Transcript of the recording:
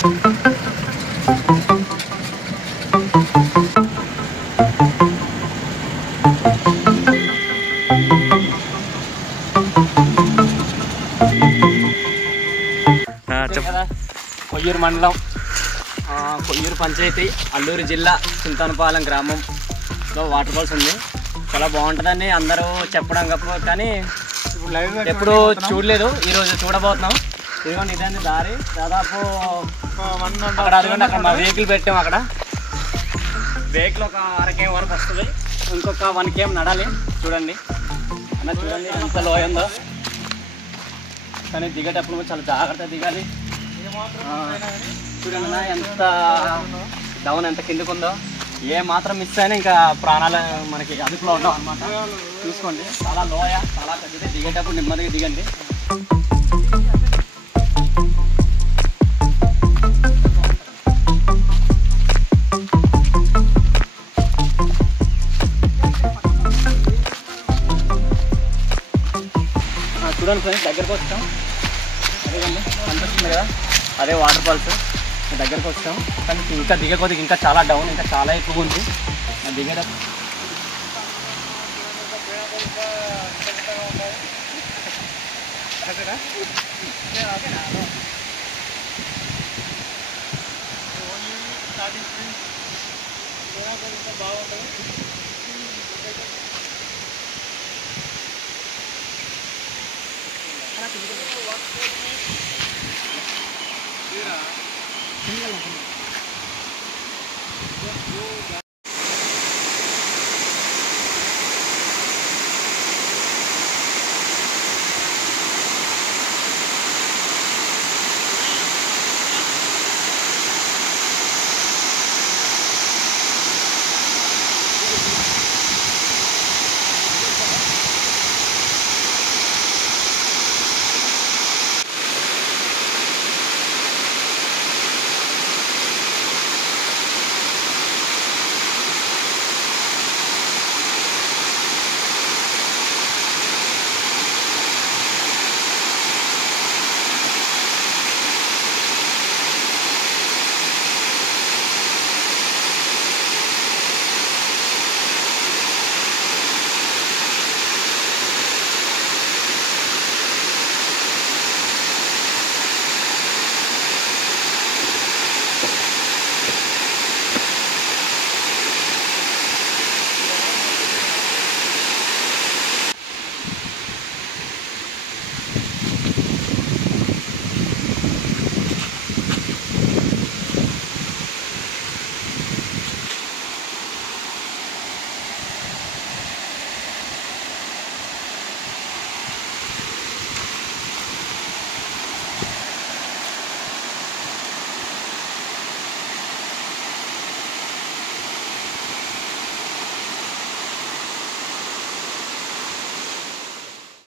కదా కొయ్యూరు మండలం కొయ్యూరు పంచాయతీ అల్లూరు జిల్లా చింతనపాలెం గ్రామంలో వాటర్ ఫాల్స్ ఉంది. చాలా బాగుంటుందని అందరూ చెప్పడం గొప్ప, కానీ ఎప్పుడు చూడలేదు, ఈరోజు చూడబోతున్నాం. ఇదిగోండి ఇదే దారి. దాదాపు అక్కడ అదిగోండి అక్కడ మా వెహికల్ పెట్టాము. అక్కడ వెహికల్ ఒక 1/2 km వరకు వస్తుంది, ఇంకొక 1 km నడాలి. చూడండి అన్న, చూడండి ఎంత లోయ ఉందో. కానీ దిగేటప్పుడు చాలా జాగ్రత్తగా దిగాలి. చూడండి అన్న ఎంత డౌన్, ఎంత కిందకు ఉందో. ఏ మాత్రం మిస్ అయినా ఇంకా ప్రాణాలు మనకి అదుపులో ఉండవు అన్నమాట. చూసుకోండి చాలా లోయ, చాలా పెద్దది. దిగేటప్పుడు నెమ్మదిగా దిగండి. చూడండి ఫ్రెండ్స్, దగ్గరకు వచ్చాం. అదేదండి కనిపిస్తుంది కదా, అదే వాటర్ ఫాల్స్. దగ్గరకు వచ్చాం, కానీ ఇంకా దిగకొద్దిగా ఇంకా చాలా డౌన్, ఇంకా చాలా ఎక్కువ ఉంది దిగేటప్పుడు. బాగుంటుంది.